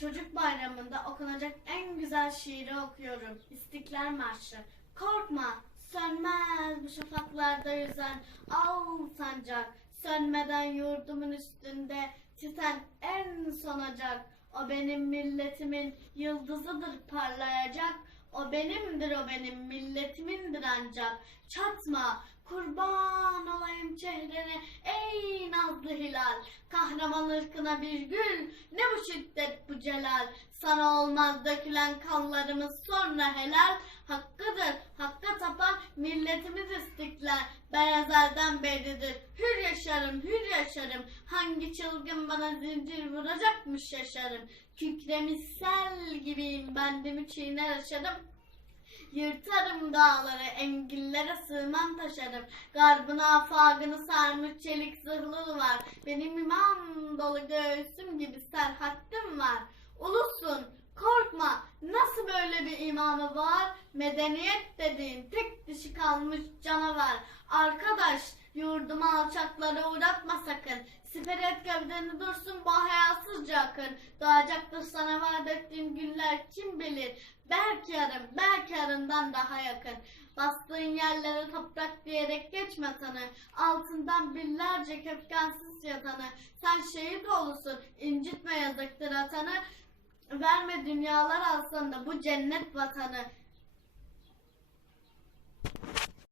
Çocuk bayramında okunacak en güzel şiiri okuyorum. İstiklal Marşı. Korkma, sönmez bu şafaklarda yüzen al sancak. Sönmeden yurdumun üstünde titen en sonacak. O benim milletimin yıldızıdır parlayacak. O benimdir o benim milletimindir ancak. Çatma, kurban olayım çehrene ey nazlı hilal. Kahraman ırkına bir gül, ne bu şiddet bu celal. Sana olmaz dökülen kanlarımız sonra helal. Hakkıdır, hakka tapan milletimiz istiklal. Ben ezelden beridir, hür yaşarım, hür yaşarım. Hangi çılgın bana zincir vuracakmış şaşarım. Kükremiş sel gibiyim, bendimi çiğner aşarım. Yırtarım dağları, engillere sığmam taşarım. Garbına afagını sarmış çelik zırhlı var. Benim imam göğsüm gibi serhattim var. Ulusun, korkma, nasıl böyle bir imamı var? Medeniyet dediğin tek dişi kalmış canavar. Arkadaş, yurdumu alçaklara uğratma sakın. Siper et gövdeni dursun bu hayasızca akın. Doğacaktır sana vaat ettiğim günler kim bilir. Belki yarın, belki yarından daha yakın. Bastığın yerlere toprak diyerek geçme tanı. Altından binlerce köpkensiz yatanı. Sen şehit olursun, incitme yazıktır atanı. Verme dünyalar alsın da bu cennet vatanı.